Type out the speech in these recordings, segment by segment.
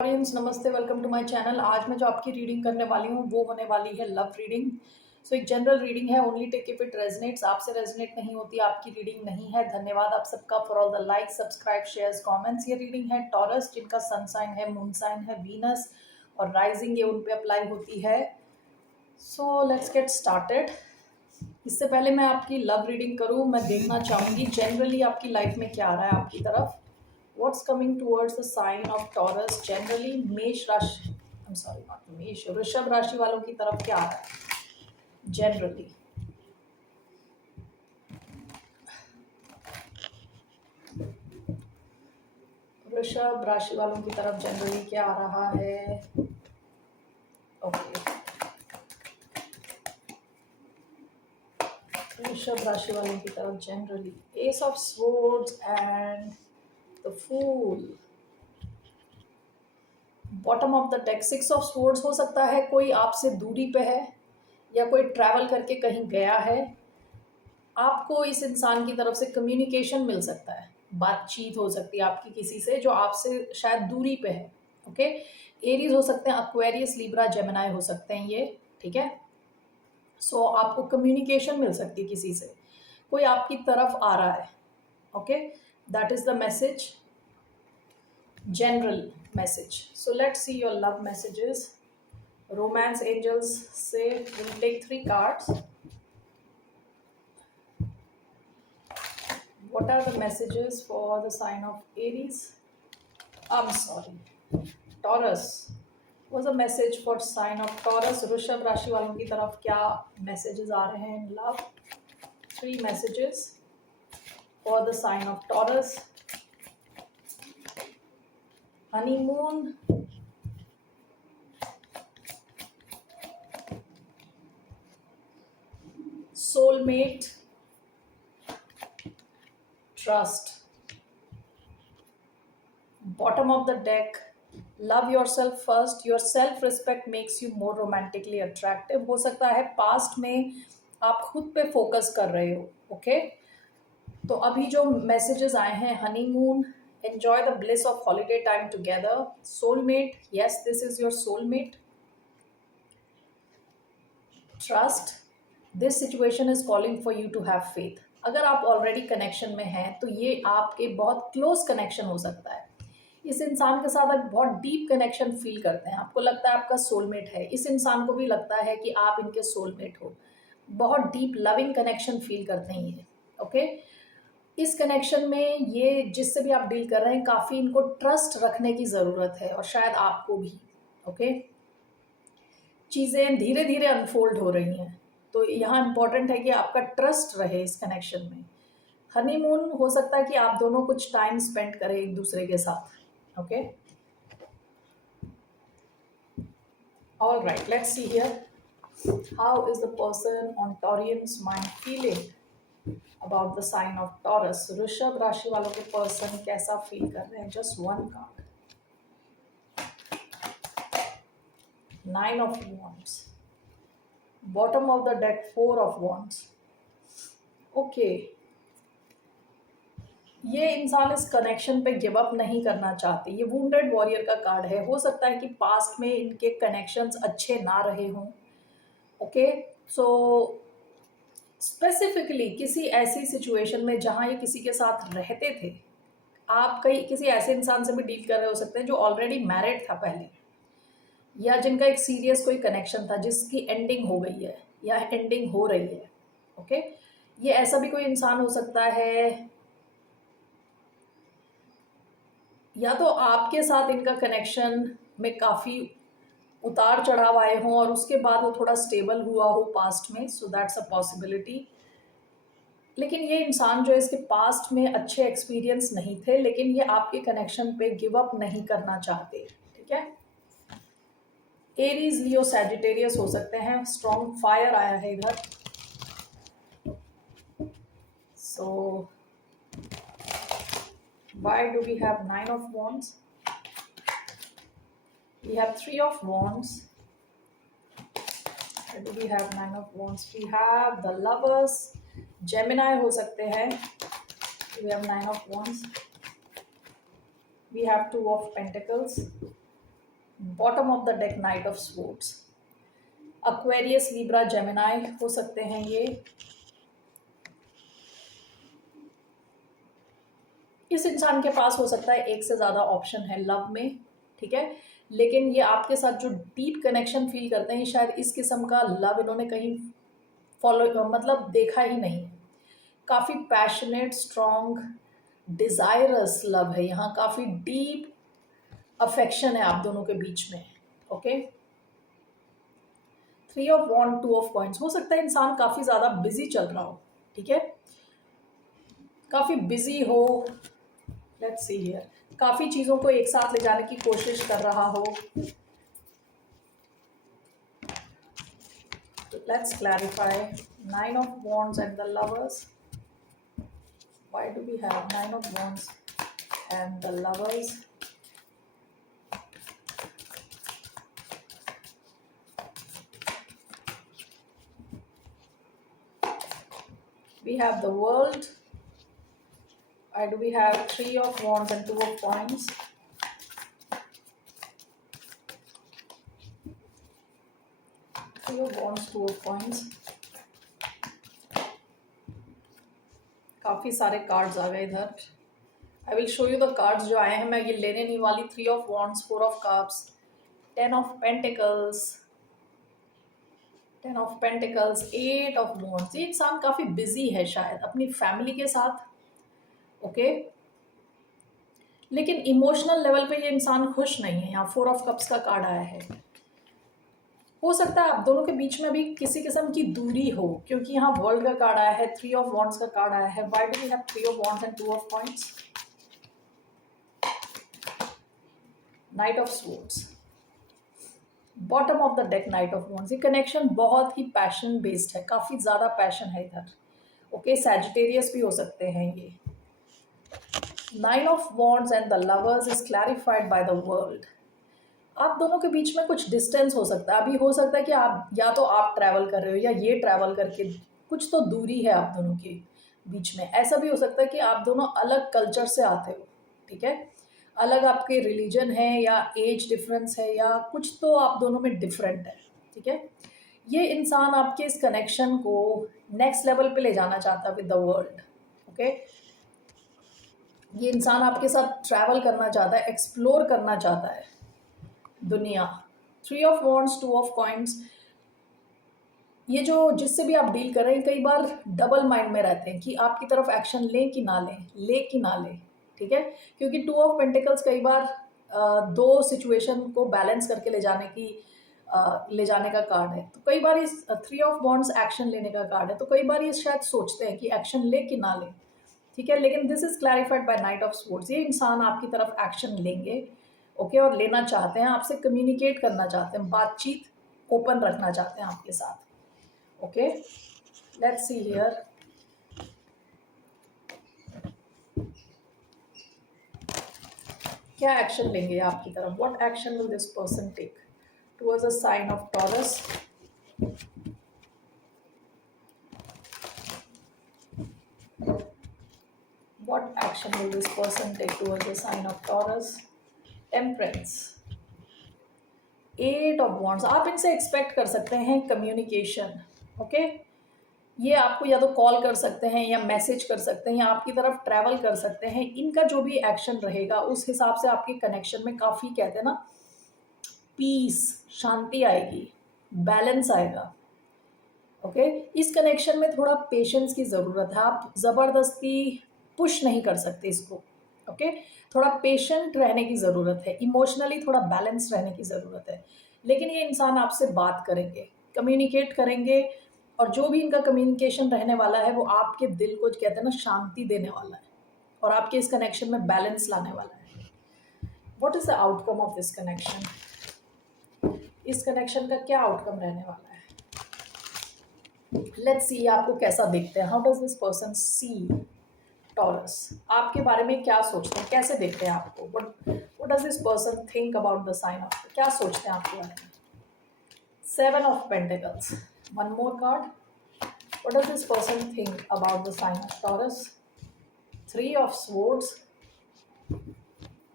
Audience नमस्ते, welcome to my channel. आज मैं जो आपकी रीडिंग करने वाली हूँ वो होने वाली है लव रीडिंग। सो एक जनरल रीडिंग है, only take if it resonates. आपसे रेजनेट नहीं होती आपकी रीडिंग नहीं है। धन्यवाद आप सबका for all the like, subscribe, shares, comments. ये रीडिंग है टॉरस, जिनका सन साइन है, मून साइन है वीनस और राइजिंग, ये उन पे अप्लाई होती है। So let's get started. इससे पहले मैं आपकी लव रीडिंग करूँ, मैं देखना चाहूँगी जनरली आपकी लाइफ में क्या आ रहा है आपकी तरफ। What's coming towards the sign of Taurus generally? मेष राशि, I'm sorry, not मेष, वृषभ राशि वालों की तरफ क्या आ रहा है जनरली? वृषभ राशि वालों की तरफ जनरली क्या आ रहा है? ओके, वृषभ राशि वालों की तरफ generally ace of swords and the fool. Bottom of the deck six of swords. हो सकता है कोई आपसे दूरी पे है या कोई ट्रैवल करके कहीं गया है। आपको इस इंसान की तरफ से कम्युनिकेशन मिल सकता है, बातचीत हो सकती है आपकी किसी से जो आपसे शायद दूरी पे है। ओके, एरीज हो सकते हैं, एक्वेरियस, लिब्रा, जेमिनाई हो सकते हैं ये, ठीक है। सो आपको कम्युनिकेशन मिल सकती है किसी से, कोई आपकी तरफ आ रहा है। Okay, that is the message, general message. So let's see your love messages. Romance angels से will take 3 cards. What are the messages for the sign of Aries? I'm sorry, Taurus. Was a message for sign of Taurus. वृषभ राशि वालों की तरफ क्या messages आ रहे हैं? Love. 3 messages for the sign of Taurus. Honeymoon. Soulmate. Trust. Bottom of the deck, love yourself first. Your self respect makes you more romantically attractive. हो सकता है पास्ट में आप खुद पे फोकस कर रहे हो। ओके, तो अभी जो मैसेजेस आए हैं, honeymoon, enjoy the bliss of holiday time together, soulmate, yes this is your soulmate, trust, this situation is calling for you to have faith. अगर आप ऑलरेडी कनेक्शन में हैं तो ये आपके बहुत क्लोज कनेक्शन हो सकता है। इस इंसान के साथ आप बहुत डीप कनेक्शन फील करते हैं, आपको लगता है आपका सोलमेट है, इस इंसान को भी लगता है कि आप इनके सोलमेट हो। बहुत डीप लविंग कनेक्शन फील करते हैं ये। ओके, इस कनेक्शन में ये जिससे भी आप डील कर रहे हैं, काफ़ी इनको ट्रस्ट रखने की ज़रूरत है और शायद आपको भी। ओके, चीज़ें धीरे धीरे अनफोल्ड हो रही हैं, तो यहाँ इम्पॉर्टेंट है कि आपका ट्रस्ट रहे इस कनेक्शन में। हनीमून हो सकता है कि आप दोनों कुछ टाइम स्पेंड करें एक दूसरे के साथ। Okay, all right, let's see here. How is the person on Taurian's mind feeling about the sign of Taurus? वृषभ राशि वालों के पर्सन कैसा फील कर रहे हैं? Just 1 card. 9 of Wands. Bottom of the deck, 4 of Wands. Okay, ये इंसान इस कनेक्शन पे गिव अप नहीं करना चाहते। ये वुंडेड वॉरियर का कार्ड है। हो सकता है कि पास्ट में इनके कनेक्शंस अच्छे ना रहे हों। ओके, सो स्पेसिफिकली किसी ऐसी सिचुएशन में जहाँ ये किसी के साथ रहते थे, आप कहीं किसी ऐसे इंसान से भी डील कर रहे हो सकते हैं जो ऑलरेडी मैरिड था पहले, या जिनका एक सीरियस कोई कनेक्शन था जिसकी एंडिंग हो गई है या एंडिंग हो रही है। ओके, ये ऐसा भी कोई इंसान हो सकता है, या तो आपके साथ इनका कनेक्शन में काफ़ी उतार चढ़ाव आए हों और उसके बाद वो थोड़ा स्टेबल हुआ हो पास्ट में। So that's a possibility. लेकिन ये इंसान जो है, इसके पास्ट में अच्छे एक्सपीरियंस नहीं थे, लेकिन ये आपके कनेक्शन पे गिव अप नहीं करना चाहते। ठीक है, एरीज, लियो, सैजिटेरियस हो सकते हैं। स्ट्रॉन्ग फायर आया है इधर। सो why do we have 9 of Wands? We have 3 of Wands. Why do we have 9 of Wands? We have the Lovers. Gemini हो सकते हैं। We have 9 of Wands. We have 2 of Pentacles. Bottom of the deck knight of swords. Aquarius, Libra, Gemini हो सकते हैं ये। इस इंसान के पास हो सकता है एक से ज़्यादा ऑप्शन है लव में, ठीक है, लेकिन ये आपके साथ जो डीप कनेक्शन फील करते हैं, शायद इस किस्म का लव इन्होंने कहीं फॉलो मतलब देखा ही नहीं है। काफ़ी पैशनेट, स्ट्रॉन्ग, डिज़ायरस लव है यहाँ, काफ़ी डीप अफेक्शन है आप दोनों के बीच में। Okay, 3 of wand, 2 of coins. हो सकता है इंसान काफ़ी ज़्यादा बिजी चल रहा हो, ठीक है, काफ़ी बिजी हो। लेट्स सी हियर, काफ़ी चीज़ों को एक साथ ले जाने की कोशिश कर रहा हो। Let's clarify 9 of wands and the lovers. Why do we have 9 of wands and the lovers? We have the world. Why do we have 3 of wands and 2 of coins? Three of wands, 2 of coins. काफ़ी सारे cards आ गए इधर। I will show you the cards जो आए हैं, मैं ये लेने नहीं वाली। 3 of wands, 4 of cups, 10 of pentacles, 10 of pentacles, 8 of wands. ये इंसान काफ़ी बिजी है शायद अपनी फैमिली के साथ, ओके, लेकिन इमोशनल लेवल पे ये इंसान खुश नहीं है। यहाँ 4 ऑफ कप्स का कार्ड आया है। हो सकता है आप दोनों के बीच में भी किसी किस्म की दूरी हो, क्योंकि यहाँ वर्ल्ड का कार्ड आया है, 3 ऑफ वॉन्ड्स का कार्ड आया है। Why do we have 3 of wands and 2 of coins? Knight of swords, bottom of the deck knight of wands. ये कनेक्शन बहुत ही पैशन बेस्ड है, काफ़ी ज़्यादा पैशन है इधर, ओके, सैजिटेरियस भी हो सकते हैं ये। 9 of wands and the lovers is clarified by the world. आप दोनों के बीच में कुछ डिस्टेंस हो सकता है। अभी हो सकता है कि आप या तो आप ट्रैवल कर रहे हो या ये ट्रैवल करके, कुछ तो दूरी है आप दोनों के बीच में। ऐसा भी हो सकता है कि आप दोनों अलग कल्चर से आते हो, ठीक है, अलग आपके रिलीजन है या एज डिफरेंस है या कुछ तो आप दोनों में डिफरेंट है, ठीक है। ये इंसान आपके इस कनेक्शन को नेक्स्ट लेवल पे ले जाना चाहता है विद द वर्ल्ड, ओके। ये इंसान आपके साथ ट्रैवल करना चाहता है, एक्सप्लोर करना चाहता है दुनिया। 3 ऑफ वॉन्ड्स, 2 ऑफ कॉइंस। ये जो जिससे भी आप डील कर रहे हैं, कई बार डबल माइंड में रहते हैं कि आपकी तरफ एक्शन लें कि ना लें, ले कि ना लें, ठीक है, क्योंकि 2 ऑफ पेंटिकल्स कई बार दो सिचुएशन को बैलेंस करके ले जाने का कार्ड है। तो कई बार इस 3 ऑफ वॉन्ड्स एक्शन लेने का कार्ड है, तो कई बार ये शायद सोचते हैं कि एक्शन ले कि ना लें, ठीक है, लेकिन this is clarified by knight of swords. ये इंसान आपकी तरफ एक्शन लेंगे, ओके, और लेना चाहते हैं, आपसे कम्युनिकेट करना चाहते हैं, बातचीत ओपन रखना चाहते हैं आपके साथ, ओके। लेट्स सी हियर, क्या एक्शन लेंगे आपकी तरफ? What action will this person take towards a sign of Taurus? What action will this person take towards the sign of Taurus? Temperance, 8 of Wands। आप इनसे एक्सपेक्ट कर सकते हैं communication, okay. ये आपको या तो कॉल कर सकते हैं या मैसेज कर सकते हैं या आपकी तरफ ट्रैवल कर सकते हैं। इनका जो भी एक्शन रहेगा उस हिसाब से आपके कनेक्शन में काफ़ी, कहते हैं ना, पीस, शांति आएगी, बैलेंस आएगा, ओके। इस कनेक्शन में थोड़ा पेशेंस की ज़रूरत है। आप ज़बरदस्ती पुश नहीं कर सकते इसको, ओके। थोड़ा पेशेंट रहने की ज़रूरत है, इमोशनली थोड़ा बैलेंस रहने की ज़रूरत है। लेकिन ये इंसान आपसे बात करेंगे, कम्युनिकेट करेंगे, और जो भी इनका कम्युनिकेशन रहने वाला है वो आपके दिल को, कहते हैं ना, शांति देने वाला है और आपके इस कनेक्शन में बैलेंस लाने वाला है। What is the outcome of this connection? इस कनेक्शन का क्या आउटकम रहने वाला है? लेट्स सी आपको कैसा देखते हैं। How does this person see Taurus? आपके बारे में क्या सोचते हैं, कैसे देखते हैं आपको? What does this person think about the sign of? क्या सोचते हैं आपके बारे में? 7 of pentacles, one more card. What does this person think about the sign of Taurus? 3 of swords,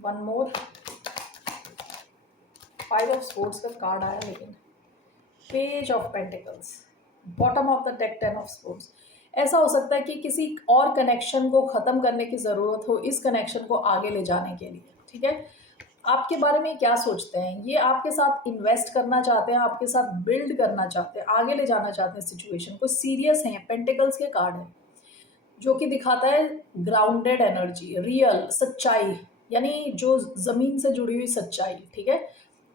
one more. Five of sports का card आया, लेकिन page of pentacles, bottom of the deck, ten of sports. ऐसा हो सकता है कि किसी और कनेक्शन को ख़त्म करने की ज़रूरत हो इस कनेक्शन को आगे ले जाने के लिए, ठीक है। आपके बारे में क्या सोचते हैं, ये आपके साथ इन्वेस्ट करना चाहते हैं, आपके साथ बिल्ड करना चाहते हैं, आगे ले जाना चाहते हैं सिचुएशन को, सीरियस हैं। पेंटिकल्स के कार्ड है जो कि दिखाता है ग्राउंडेड एनर्जी, रियल सच्चाई, यानी जो ज़मीन से जुड़ी हुई सच्चाई, ठीक है।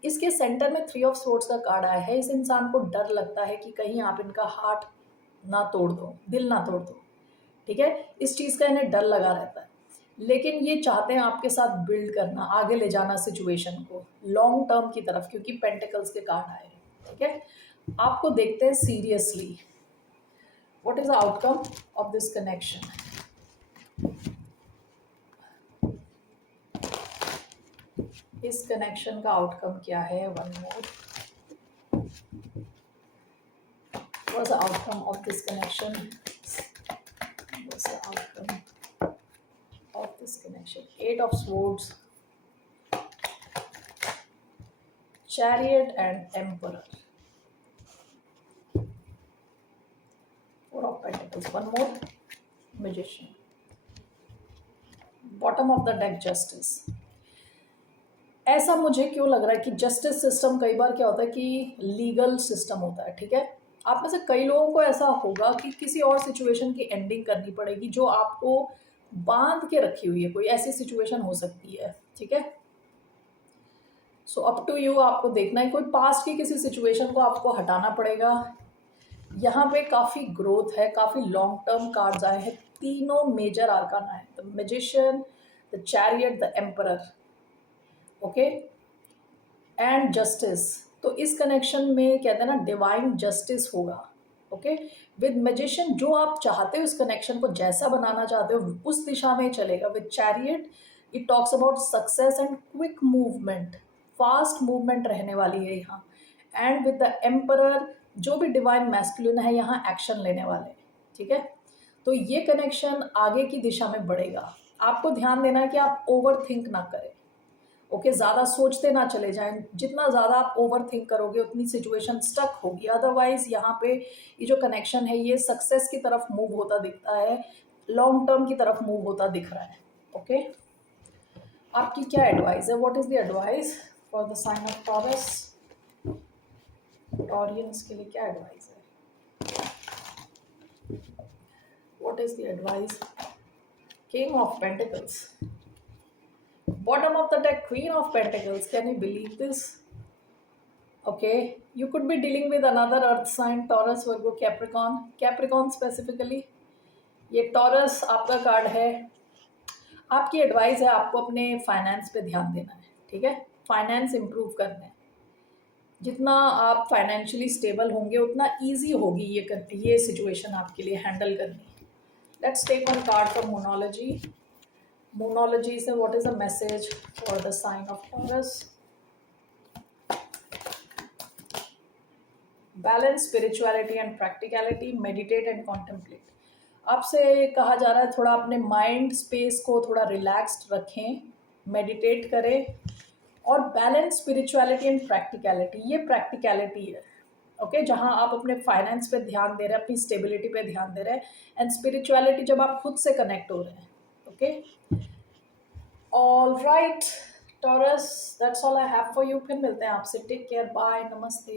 इसके सेंटर में थ्री ऑफ स्वॉर्ड्स का कार्ड आया है। इस इंसान को डर लगता है कि कहीं आप इनका हार्ट ना तोड़ दो, दिल ना तोड़ दो, ठीक है। इस चीज़ का इन्हें डर लगा रहता है, लेकिन ये चाहते हैं आपके साथ बिल्ड करना, आगे ले जाना सिचुएशन को लॉन्ग टर्म की तरफ, क्योंकि पेंटिकल्स के कार्ड आए हैं, ठीक है। आपको देखते हैं seriously. What is the outcome of this connection? इस कनेक्शन का आउटकम क्या है? One more, what's the outcome of this connection? What's the outcome of this connection? Eight of swords, chariot and emperor, four of pentacles, one more, magician, bottom of the deck, justice। ऐसा मुझे क्यों लग रहा है कि justice system, कई बार क्या होता है कि लीगल सिस्टम होता है, ठीक है। आप में से कई लोगों को ऐसा होगा कि किसी और सिचुएशन की एंडिंग करनी पड़ेगी जो आपको बांध के रखी हुई है, कोई ऐसी सिचुएशन हो सकती है, ठीक है। सो अप टू यू, आपको देखना है, कोई पास्ट की किसी सिचुएशन को आपको हटाना पड़ेगा। यहाँ पे काफ़ी ग्रोथ है, काफ़ी लॉन्ग टर्म कार्ड्स आए हैं, तीनों मेजर आर्काना है, the magician, the chariot, the emperor, okay, and justice. तो इस कनेक्शन में कहते हैं ना डिवाइन जस्टिस होगा, ओके। विद मैजिशियन, जो आप चाहते हो इस कनेक्शन को जैसा बनाना चाहते हो उस दिशा में चलेगा। With chariot it talks about success and quick movement, fast movement रहने वाली है यहाँ। एंड विद द एम्परर, जो भी डिवाइन मैस्कुलिन है यहाँ एक्शन लेने वाले, ठीक है। तो ये कनेक्शन आगे की दिशा में बढ़ेगा। आपको ध्यान देना है कि आप ओवर थिंक ना करें, ओके, ज़्यादा सोचते ना चले जाएं। जितना ज़्यादा आप ओवर थिंक करोगे उतनी सिचुएशन स्टक होगी। अदरवाइज यहाँ पे ये जो कनेक्शन है ये सक्सेस की तरफ मूव होता दिखता है, लॉन्ग टर्म की तरफ मूव होता दिख रहा है, ओके। आपकी क्या एडवाइस है? What is the advice for the sign of Taurus? Taurians के लिए क्या एडवाइस है? What is the advice? King of pentacles, bottom of the deck, queen of pentacles. Can you believe this? Okay, you could be dealing with another earth sign, Taurus, Virgo, Capricorn specifically। ये taurus आपका card है। आपकी advice है आपको अपने finance पे ध्यान देना है, ठीक है। फाइनेंस इंप्रूव करना है। जितना आप फाइनेंशियली स्टेबल होंगे उतना इजी होगी ये सिचुएशन आपके लिए हैंडल करनी। Let's take one card for moonology. Moonology से what is the message for the sign of Taurus? Balance spirituality and practicality, meditate and contemplate। आपसे कहा जा रहा है थोड़ा अपने माइंड स्पेस को थोड़ा रिलैक्स्ड रखें, मेडिटेट करें, और बैलेंस स्पिरिचुअलिटी एंड प्रैक्टिकलिटी। ये प्रैक्टिकलिटी है, ओके, जहाँ आप अपने फाइनेंस पे ध्यान दे रहे हैं, अपनी स्टेबिलिटी पे ध्यान दे रहे हैं, एंड स्पिरिचुअलिटी जब आप खुद से कनेक्ट हो रहे हैं, okay. All right, Taurus, that's all I have for you। फिर मिलते हैं आपसे। टेक केयर, बाय, नमस्ते।